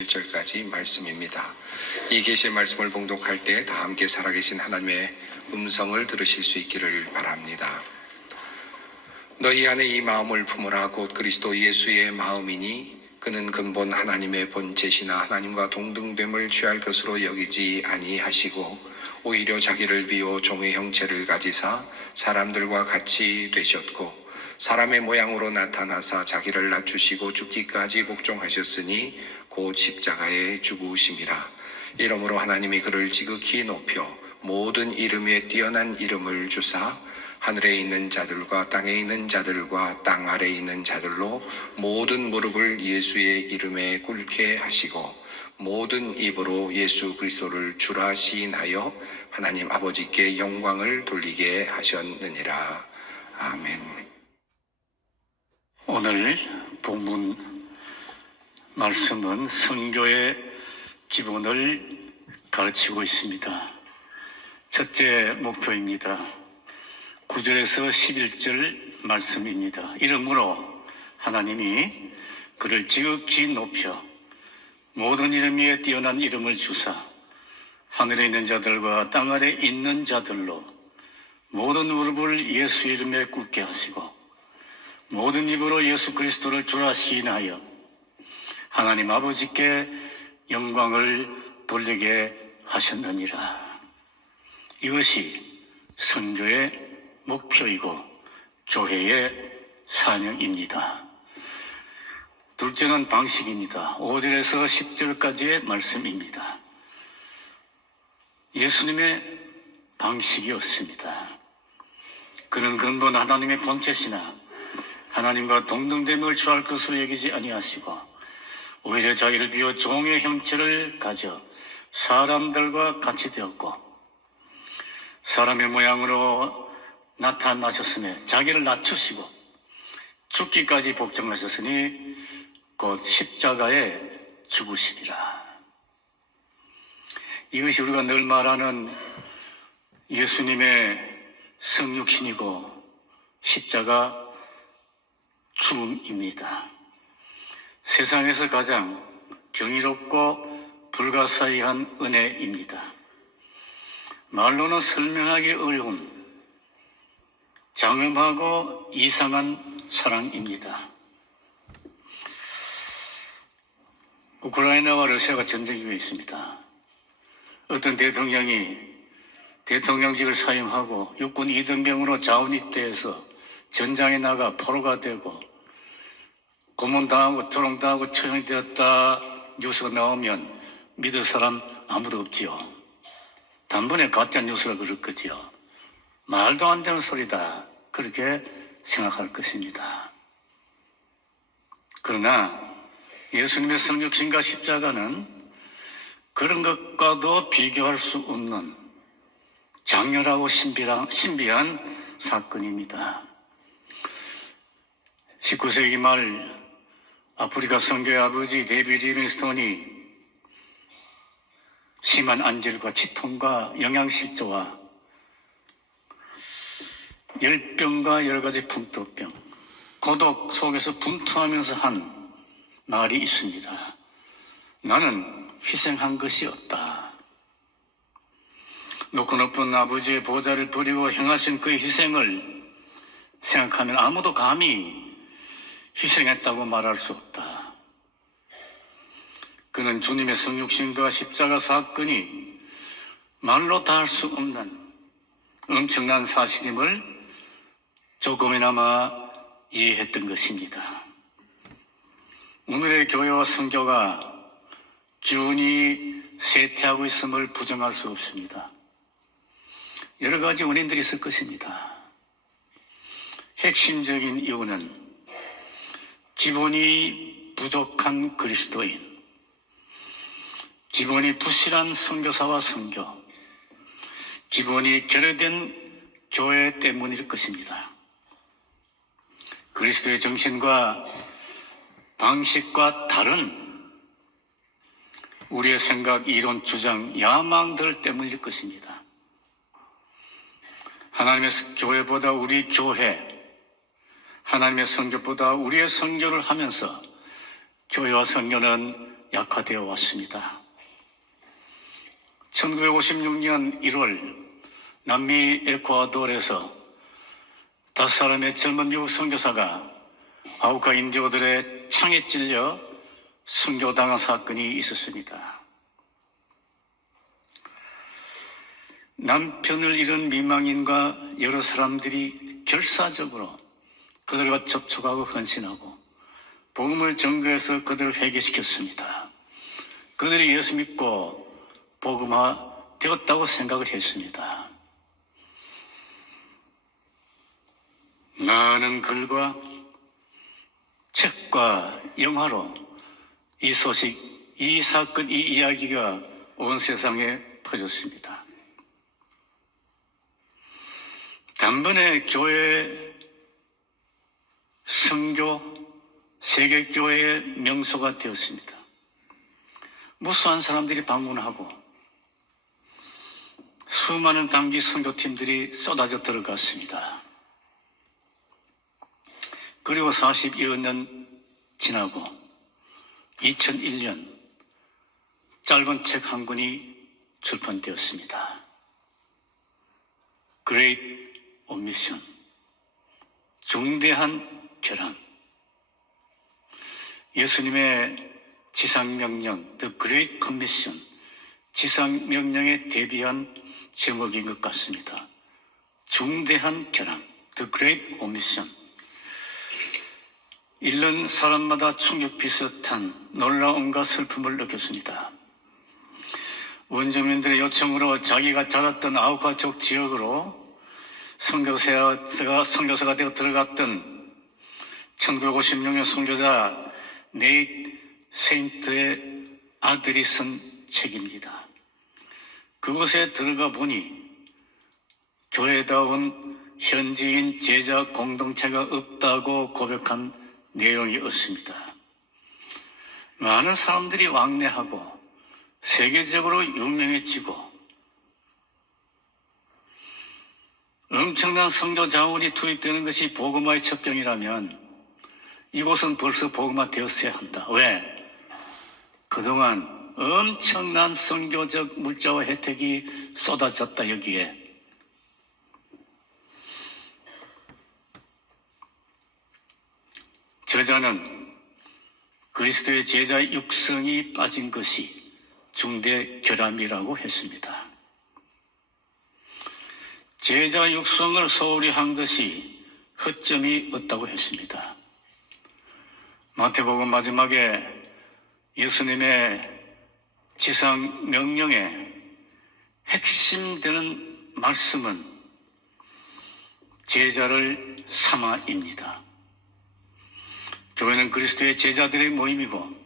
1절까지 말씀입니다. 이 계시의 말씀을 봉독할 때 다 함께 살아계신 하나님의 음성을 들으실 수 있기를 바랍니다. 너희 안에 이 마음을 품으라. 곧 그리스도 예수의 마음이니 그는 근본 하나님의 본체시나 하나님과 동등됨을 취할 것으로 여기지 아니하시고 오히려 자기를 비워 종의 형체를 가지사 사람들과 같이 되셨고 사람의 모양으로 나타나사 자기를 낮추시고 죽기까지 복종하셨으니 곧 십자가에 죽으심이라. 이러므로 하나님이 그를 지극히 높여 모든 이름에 뛰어난 이름을 주사 하늘에 있는 자들과 땅에 있는 자들과 땅 아래에 있는 자들로 모든 무릎을 예수의 이름에 꿇게 하시고 모든 입으로 예수 그리스도를 주라 시인하여 하나님 아버지께 영광을 돌리게 하셨느니라. 아멘. 오늘 본문 말씀은 선교의 기본을 가르치고 있습니다. 첫째 목표입니다. 9절에서 11절 말씀입니다. 이러므로 하나님이 그를 지극히 높여 모든 이름 위에 뛰어난 이름을 주사 하늘에 있는 자들과 땅 아래 있는 자들로 모든 무릎을 예수 이름에 꿇게 하시고 모든 입으로 예수 그리스도를 주라 시인하여 하나님 아버지께 영광을 돌리게 하셨느니라. 이것이 선교의 목표이고 교회의 사명입니다. 둘째는 방식입니다. 5절에서 10절까지의 말씀입니다. 예수님의 방식이 없습니다. 그는 근본 하나님의 본체시나 하나님과 동등됨을 취할 것으로 여기지 아니하시고 오히려 자기를 비워 종의 형체를 가져 사람들과 같이 되었고 사람의 모양으로 나타나셨으며 자기를 낮추시고 죽기까지 복종하셨으니 곧 십자가에 죽으시리라. 이것이 우리가 늘 말하는 예수님의 성육신이고 십자가 죽음입니다. 세상에서 가장 경이롭고 불가사의한 은혜입니다. 말로는 설명하기 어려운 장엄하고 이상한 사랑입니다. 우크라이나와 러시아가 전쟁 중에 있습니다. 어떤 대통령이 대통령직을 사임하고 육군 2등병으로 자원 입대해서 전장에 나가 포로가 되고 고문당하고 조롱당하고 처형이 되었다 뉴스가 나오면 믿을 사람 아무도 없지요. 단번에 가짜 뉴스라 그럴 거지요. 말도 안 되는 소리다 그렇게 생각할 것입니다. 그러나 예수님의 성육신과 십자가는 그런 것과도 비교할 수 없는 장렬하고 신비한 사건입니다. 19세기 말 아프리카 선교의 아버지 데이비드 리빙스톤이 심한 안질과 치통과 영양실조와 열병과 여러 가지 풍토병, 고독 속에서 분투하면서 한 말이 있습니다. 나는 희생한 것이 없다. 높고 높은 아버지의 보좌를 버리고 행하신 그의 희생을 생각하면 아무도 감히 희생했다고 말할 수 없다. 그는 주님의 성육신과 십자가 사건이 말로 다 할 수 없는 엄청난 사실임을 조금이나마 이해했던 것입니다. 오늘의 교회와 선교가 기운이 쇠퇴하고 있음을 부정할 수 없습니다. 여러 가지 원인들이 있을 것입니다. 핵심적인 이유는 기본이 부족한 그리스도인, 기본이 부실한 선교사와 선교, 기본이 결여된 교회 때문일 것입니다. 그리스도의 정신과 방식과 다른 우리의 생각, 이론, 주장, 야망들 때문일 것입니다. 하나님의 교회보다 우리 교회, 하나님의 선교보다 우리의 선교를 하면서 교회와 선교는 약화되어 왔습니다. 1956년 1월 남미 에콰도르에서 5사람의 젊은 미국 선교사가 아우카 인디오들의 창에 찔려 순교당한 사건이 있었습니다. 남편을 잃은 미망인과 여러 사람들이 결사적으로 그들과 접촉하고 헌신하고 복음을 전거해서 그들을 회개시켰습니다. 그들이 예수 믿고 복음화 되었다고 생각을 했습니다. 많은 글과 책과 영화로 이 소식, 이 사건, 이 이야기가 온 세상에 퍼졌습니다. 단번에 교회 선교, 세계교회의 명소가 되었습니다. 무수한 사람들이 방문하고 수많은 단기 선교팀들이 쏟아져 들어갔습니다. 그리고 40여 년 지나고 2001년 짧은 책 한 권이 출판되었습니다. Great Omission, 중대한 결함. 예수님의 지상명령, The Great Commission, 지상명령에 대비한 제목인 것 같습니다. 중대한 결함, The Great Omission. 읽는 사람마다 충격 비슷한 놀라움과 슬픔을 느꼈습니다. 원주민들의 요청으로 자기가 자랐던 아우카족 지역으로 선교사가 되어 들어갔던 1956년 선교자 네이트 세인트의 아들이 쓴 책입니다. 그곳에 들어가 보니 교회다운 현지인 제자 공동체가 없다고 고백한 내용이었습니다. 많은 사람들이 왕래하고 세계적으로 유명해지고 엄청난 선교 자원이 투입되는 것이 복음화의 첩경이라면 이곳은 벌써 복음화 되었어야 한다. 왜? 그동안 엄청난 선교적 물자와 혜택이 쏟아졌다 여기에. 저자는 그리스도의 제자 육성이 빠진 것이 중대 결함이라고 했습니다. 제자 육성을 소홀히 한 것이 허점이 없다고 했습니다. 마태복음 마지막에 예수님의 지상 명령의 핵심되는 말씀은 제자를 삼아입니다. 교회는 그리스도의 제자들의 모임이고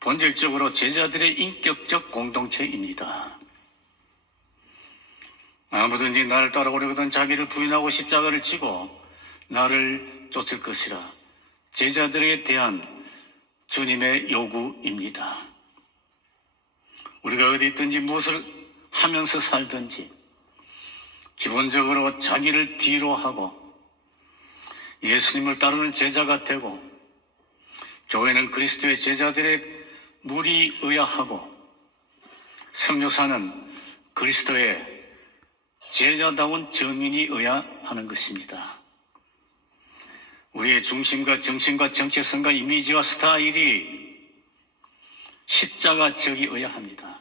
본질적으로 제자들의 인격적 공동체입니다. 아무든지 나를 따라오려거든 자기를 부인하고 십자가를 지고 나를 쫓을 것이라. 제자들에게 대한 주님의 요구입니다. 우리가 어디 있든지 무엇을 하면서 살든지 기본적으로 자기를 뒤로 하고 예수님을 따르는 제자가 되고 교회는 그리스도의 제자들의 무리여야 하고 선교사는 그리스도의 제자다운 증인이어야 하는 것입니다. 우리의 중심과 정신과 정체성과 이미지와 스타일이 십자가적이어야 합니다.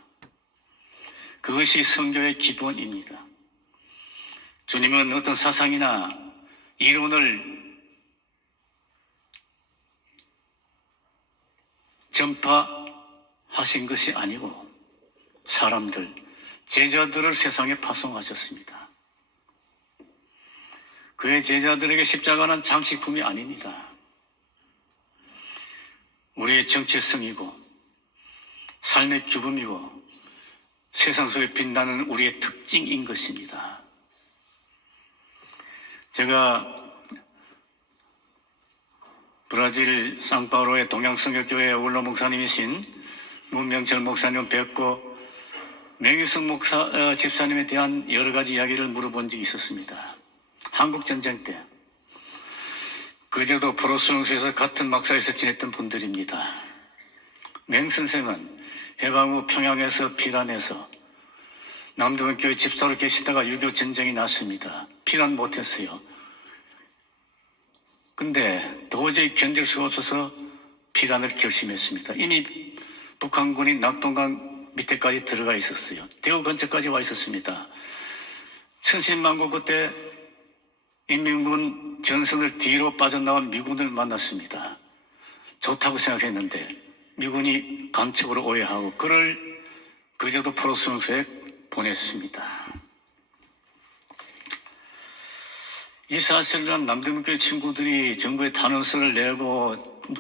그것이 선교의 기본입니다. 주님은 어떤 사상이나 이론을 전파하신 것이 아니고 사람들, 제자들을 세상에 파송하셨습니다. 그의 제자들에게 십자가는 장식품이 아닙니다. 우리의 정체성이고 삶의 규범이고 세상 속에 빛나는 우리의 특징인 것입니다. 제가 브라질 상파울로의 동양성교교회 원로 목사님이신 문명철 목사님 뵙고 명유성 집사님에 대한 여러 가지 이야기를 물어본 적이 있었습니다. 한국전쟁 때 그제도 포로수용소에서 같은 막사에서 지냈던 분들입니다. 맹 선생은 해방 후 평양에서 피난해서 남대문교회 집사로 계시다가 6.25 전쟁이 났습니다. 피난 못했어요. 근데 도저히 견딜 수가 없어서 피난을 결심했습니다. 이미 북한군이 낙동강 밑에까지 들어가 있었어요. 대구 근처까지 와 있었습니다. 천신만고 그때 인민군 전선을 뒤로 빠져나온 미군을 만났습니다. 좋다고 생각했는데 미군이 간첩으로 오해하고 그를 그제도 포로수용소에 보냈습니다. 이 사실은 남대문교회 친구들이 정부에 탄원서를 내고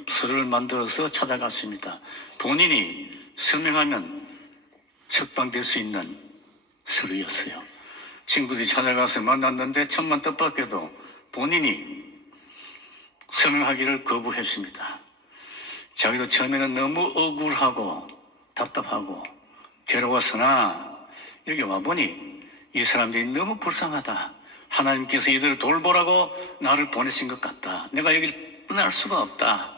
서류를 만들어서 찾아갔습니다. 본인이 서명하면 석방될 수 있는 서류였어요. 친구들이 찾아가서 만났는데 천만 뜻밖에도 본인이 서명하기를 거부했습니다. 자기도 처음에는 너무 억울하고 답답하고 괴로웠으나 여기 와보니 이 사람들이 너무 불쌍하다. 하나님께서 이들을 돌보라고 나를 보내신 것 같다. 내가 여기를 떠날 수가 없다.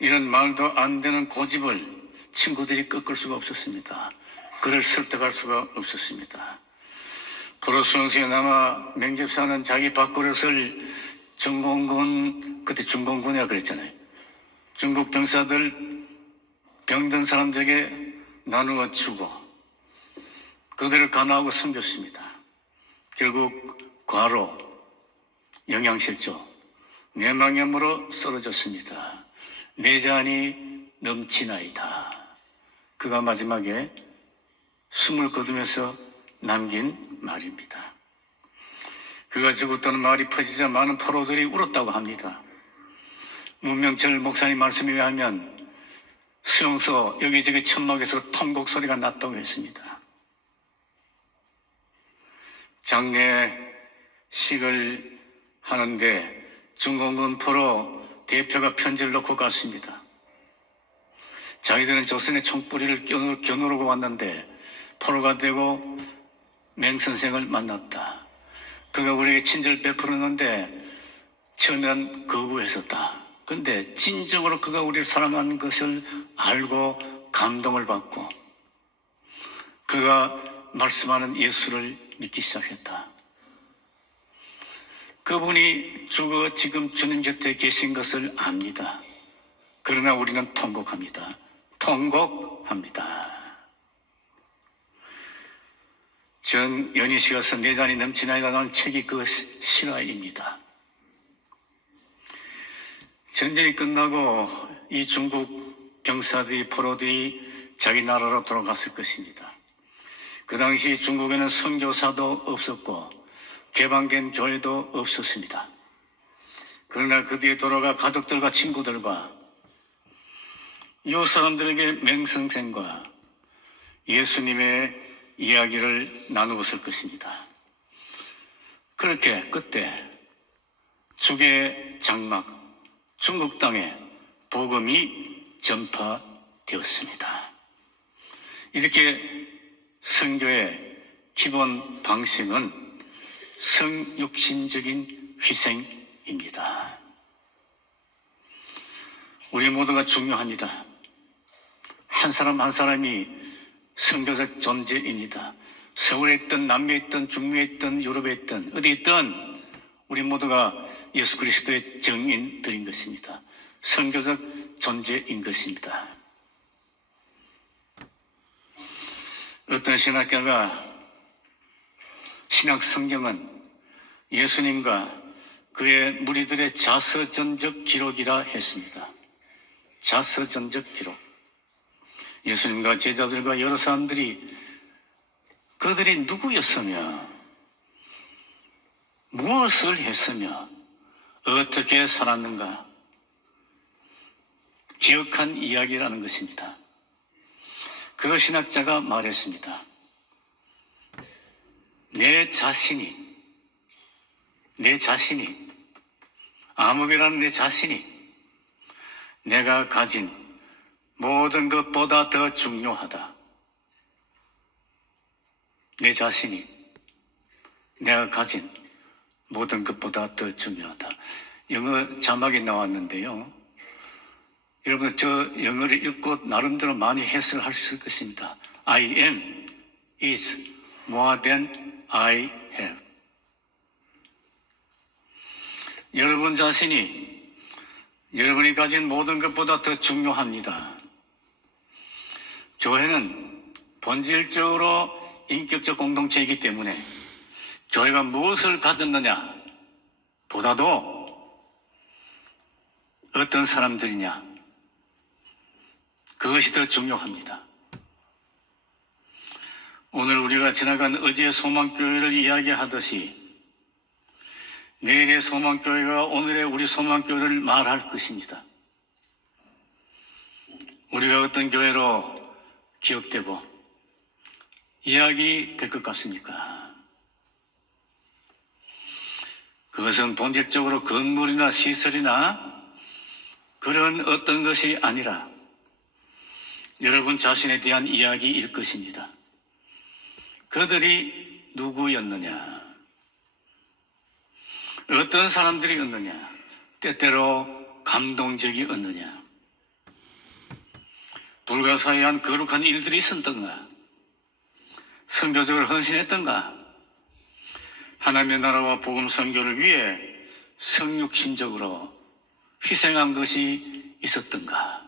이런 말도 안 되는 고집을 친구들이 꺾을 수가 없었습니다. 그를 설득할 수가 없었습니다. 포로수용소에 남아 맹집사는 자기 밥그릇을 중공군, 그때 중공군이라 그랬잖아요. 중국 병사들, 병든 사람들에게 나누어 주고 그들을 간호하고 섬겼습니다. 결국 과로, 영양실조, 뇌망염으로 쓰러졌습니다. 내 잔이 넘치나이다. 그가 마지막에 숨을 거두면서 남긴 말입니다. 그가 죽었다는 말이 퍼지자 많은 포로들이 울었다고 합니다. 문명철 목사님 말씀에 의하면 수용소 여기저기 천막에서 통곡 소리가 났다고 했습니다. 장례식을 하는데 중공군 포로 대표가 편지를 넣고 갔습니다. 자기들은 조선의 총뿌리를 겨누르고 왔는데 포로가 되고 맹선생을 만났다. 그가 우리에게 친절 베풀었는데 처음엔 거부했었다. 근데 진정으로 그가 우리를 사랑하는 것을 알고 감동을 받고 그가 말씀하는 예수를 믿기 시작했다. 그분이 죽어 지금 주님 곁에 계신 것을 압니다. 그러나 우리는 통곡합니다. 통곡합니다. 전연희 씨가 쓴 내 잔이 넘치나이가 나온 책이 그 실화입니다. 전쟁이 끝나고 이 중국 병사들이 포로들이 자기 나라로 돌아갔을 것입니다. 그 당시 중국에는 선교사도 없었고 개방된 교회도 없었습니다. 그러나 그 뒤에 돌아가 가족들과 친구들과 이웃 사람들에게 맹선생과 예수님의 이야기를 나누었을 것입니다. 그렇게 그때 죽의 장막 중국 땅에 복음이 전파되었습니다. 이렇게 선교의 기본 방식은 성육신적인 희생입니다. 우리 모두가 중요합니다. 한 사람 한 사람이 선교적 존재입니다. 서울에 있든 남미에 있든 중미에 있든 유럽에 있든 어디 있든 우리 모두가 예수 그리스도의 증인들인 것입니다. 선교적 존재인 것입니다. 어떤 신학자가 신약 성경은 예수님과 그의 무리들의 자서전적 기록이라 했습니다. 자서전적 기록. 예수님과 제자들과 여러 사람들이 그들이 누구였으며 무엇을 했으며 어떻게 살았는가 기억한 이야기라는 것입니다. 그 신학자가 말했습니다. 내 자신이 아무개라는 내 자신이 내가 가진 모든 것보다 더 중요하다. 내 자신이 내가 가진 모든 것보다 더 중요하다. 영어 자막이 나왔는데요. 여러분, 저 영어를 읽고 나름대로 많이 해석을 할 수 있을 것입니다. I am is more than I have. 여러분 자신이 여러분이 가진 모든 것보다 더 중요합니다. 교회는 본질적으로 인격적 공동체이기 때문에 교회가 무엇을 가졌느냐 보다도 어떤 사람들이냐, 그것이 더 중요합니다. 오늘 우리가 지나간 어제의 소망교회를 이야기하듯이 내일의 소망교회가 오늘의 우리 소망교회를 말할 것입니다. 우리가 어떤 교회로 기억되고 이야기될 것 같습니까? 그것은 본질적으로 건물이나 시설이나 그런 어떤 것이 아니라 여러분 자신에 대한 이야기일 것입니다. 그들이 누구였느냐? 어떤 사람들이었느냐? 때때로 감동적이었느냐? 불가사의한 거룩한 일들이 있었던가? 선교적으로 헌신했던가? 하나님의 나라와 복음 선교를 위해 성육신적으로 희생한 것이 있었던가?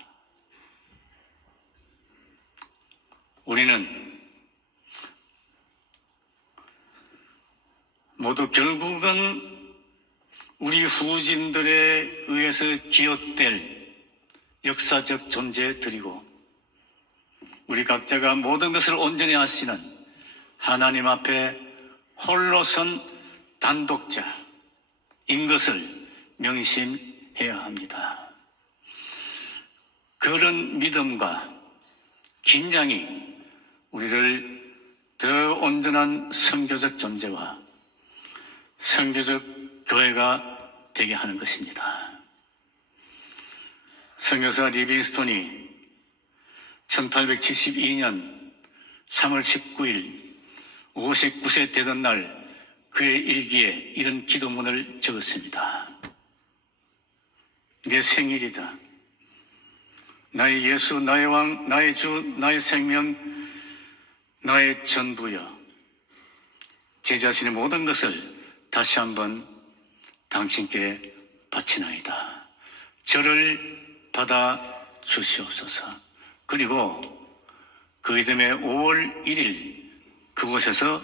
우리는 모두 결국은 우리 후진들에 의해서 기억될 역사적 존재들이고 우리 각자가 모든 것을 온전히 하시는 하나님 앞에 홀로 선 단독자인 것을 명심해야 합니다. 그런 믿음과 긴장이 우리를 더 온전한 선교적 존재와 선교적 교회가 되게 하는 것입니다. 선교사 리빙스톤이 1872년 3월 19일 59세 되던 날 그의 일기에 이런 기도문을 적었습니다. 내 생일이다. 나의 예수, 나의 왕, 나의 주, 나의 생명, 나의 전부여. 제 자신의 모든 것을 다시 한번 당신께 바치나이다. 저를 받아 주시옵소서. 그리고 그 이듬해 5월 1일 그곳에서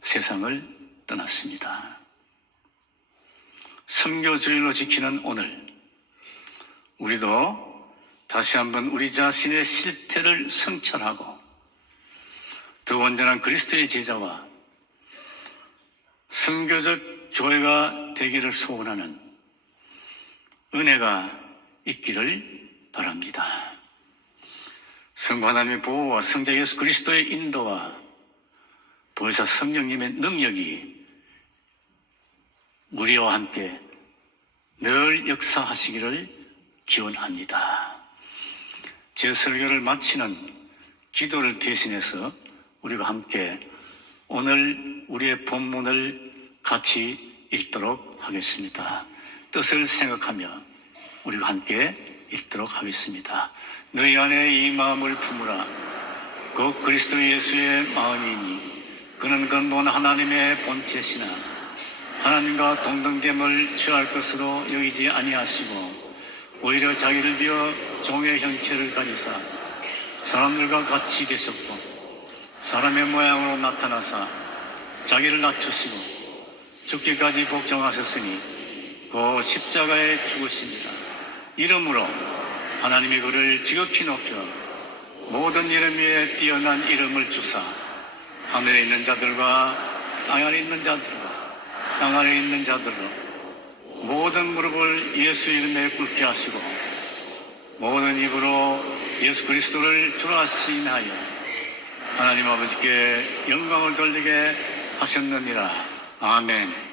세상을 떠났습니다. 선교주일로 지키는 오늘 우리도 다시 한번 우리 자신의 실태를 성찰하고 더 온전한 그리스도의 제자와 선교적 교회가 되기를 소원하는 은혜가 있기를 바랍니다. 성부 하나님의 보호와 성자 예수 그리스도의 인도와 보혜사 성령님의 능력이 우리와 함께 늘 역사하시기를 기원합니다. 제 설교를 마치는 기도를 대신해서 우리가 함께 오늘 우리의 본문을 같이 읽도록 하겠습니다. 뜻을 생각하며 우리가 함께 읽도록 하겠습니다. 너희 안에 이 마음을 품으라. 곧 그리스도 예수의 마음이니 그는 근본 하나님의 본체시나 하나님과 동등됨을 취할 것으로 여기지 아니하시고 오히려 자기를 비어 종의 형체를 가지사 사람들과 같이 되셨고 사람의 모양으로 나타나사 자기를 낮추시고 죽기까지 복종하셨으니 그 십자가에 죽으십니다. 이름으로 하나님이 그를 지극히 높여 모든 이름 위에 뛰어난 이름을 주사 하늘에 있는 자들과 땅 아래 있는 자들과 땅 아래 있는 자들로 모든 무릎을 예수 이름에 꿇게 하시고 모든 입으로 예수 그리스도를 주라 시인하여 하나님 아버지께 영광을 돌리게 하셨느니라. 아멘.